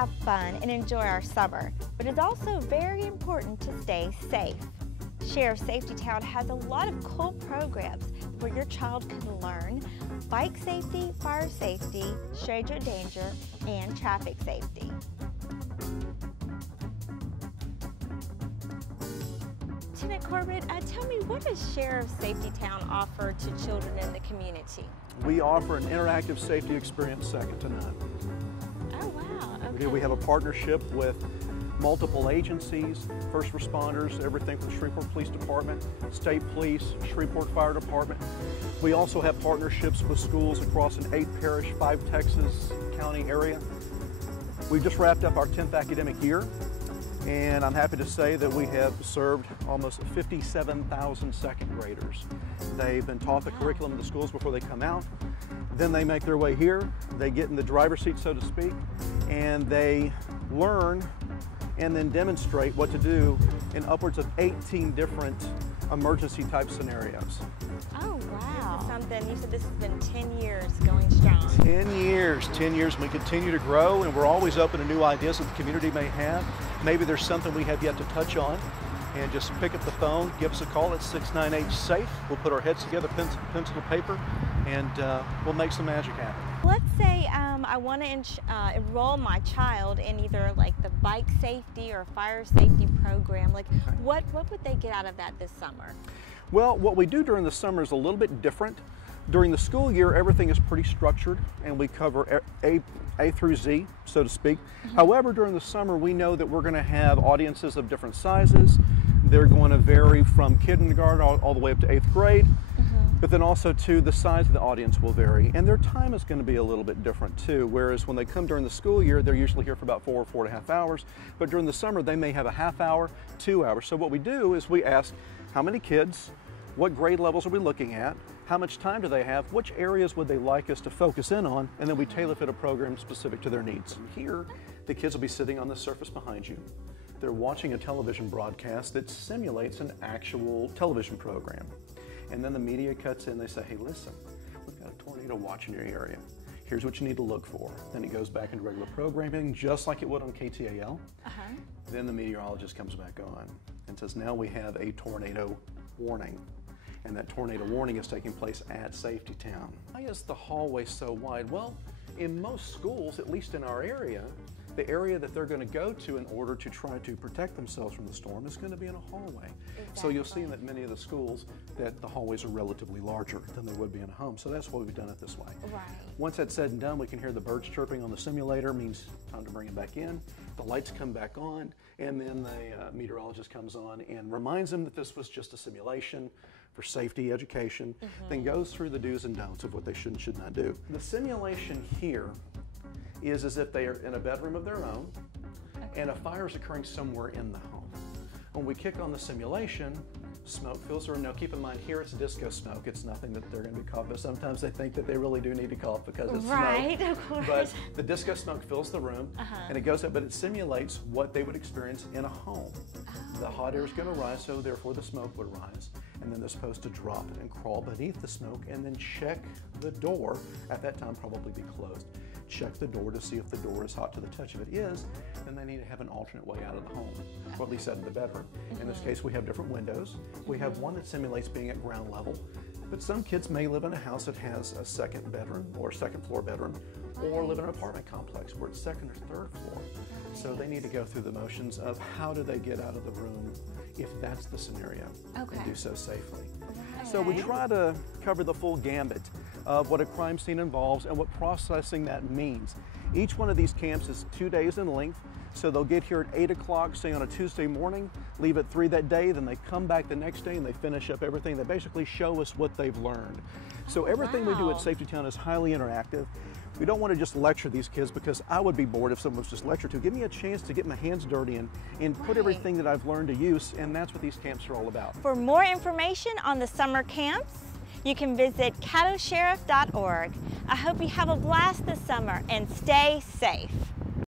have fun and enjoy our summer, but it's also very important to stay safe. Sheriff Safety Town has a lot of cool programs where your child can learn bike safety, fire safety, stranger danger, and traffic safety. Lieutenant Corbett, tell me, what does Sheriff Safety Town offer to children in the community? We offer an interactive safety experience second to none. Oh, wow. Okay. We have a partnership with multiple agencies, first responders, everything from the Shreveport Police Department, State Police, Shreveport Fire Department. We also have partnerships with schools across an 8-parish, 5 Texas county area. We've just wrapped up our 10th academic year, and I'm happy to say that we have served almost 57,000 second graders. They've been taught the curriculum in the schools before they come out. Then they make their way here, they get in the driver's seat, so to speak, and they learn and then demonstrate what to do in upwards of 18 different emergency type scenarios. Oh, wow. Something, you said this has been 10 years going strong. 10 years, we continue to grow, and we're always open to new ideas that the community may have. Maybe there's something we have yet to touch on, and just pick up the phone, give us a call at 698-SAFE. We'll put our heads together, pencil to paper, and we'll make some magic happen. Let's say I want to enroll my child in either like the bike safety or fire safety program. Like, what would they get out of that this summer? Well, what we do during the summer is a little bit different. During the school year, everything is pretty structured, and we cover A through Z, so to speak. However, during the summer, we know that we're going to have audiences of different sizes. They're going to vary from kindergarten all the way up to 8th grade. But then also too, the size of the audience will vary, and their time is going to be a little bit different too. Whereas when they come during the school year, they're usually here for about 4.5 hours. But during the summer, they may have a half hour, 2 hours. So what we do is we ask, how many kids, what grade levels are we looking at, how much time do they have, which areas would they like us to focus in on, and then we tailor fit a program specific to their needs. Here, the kids will be sitting on the surface behind you. They're watching a television broadcast that simulates an actual television program. And then the media cuts in, they say, hey, listen, we've got a tornado watch in your area. Here's what you need to look for. Then it goes back into regular programming, just like it would on KTAL. Then the meteorologist comes back on and says, now we have a tornado warning. And that tornado warning is taking place at Safety Town. Why is the hallway so wide? Well, in most schools, at least in our area, the area that they're going to go to in order to try to protect themselves from the storm is going to be in a hallway. Exactly. So you'll see in many of the schools that the hallways are relatively larger than they would be in a home. So that's why we've done it this way. Right. Once that's said and done, we can hear the birds chirping on the simulator, means time to bring them back in. The lights come back on, and then the meteorologist comes on and reminds them that this was just a simulation for safety education, then goes through the do's and don'ts of what they should and should not do. The simulation here is as if they are in a bedroom of their own, and a fire is occurring somewhere in the home. When we kick on the simulation, smoke fills the room. Now keep in mind, here it's disco smoke. It's nothing that they're going to be coughing. Sometimes they think that they really do need to cough because it's right, smoke. Of course. But the disco smoke fills the room, and it goes up, but it simulates what they would experience in a home. The hot air is going to rise, so therefore the smoke would rise. And then they're supposed to drop it and crawl beneath the smoke and then check the door. At that time, probably be closed. Check the door to see if the door is hot to the touch. If it is, then they need to have an alternate way out of the home, or at least out of the bedroom. In this case, we have different windows. We have one that simulates being at ground level, but some kids may live in a house that has a second bedroom or second floor bedroom, or live in an apartment complex where it's second or third floor. So they need to go through the motions of how do they get out of the room if that's the scenario, and do so safely. So we try to cover the full gambit of what a crime scene involves and what processing that means. Each one of these camps is 2 days in length, so they'll get here at 8 o'clock, say on a Tuesday morning, leave at 3 that day, then they come back the next day and they finish up everything. They basically show us what they've learned. So everything we do at Safety Town is highly interactive. We don't want to just lecture these kids, because I would be bored if someone was just lectured to. Give me a chance to get my hands dirty and put everything that I've learned to use, and that's what these camps are all about. For more information on the summer camps, you can visit caddosheriff.org. I hope you have a blast this summer and stay safe.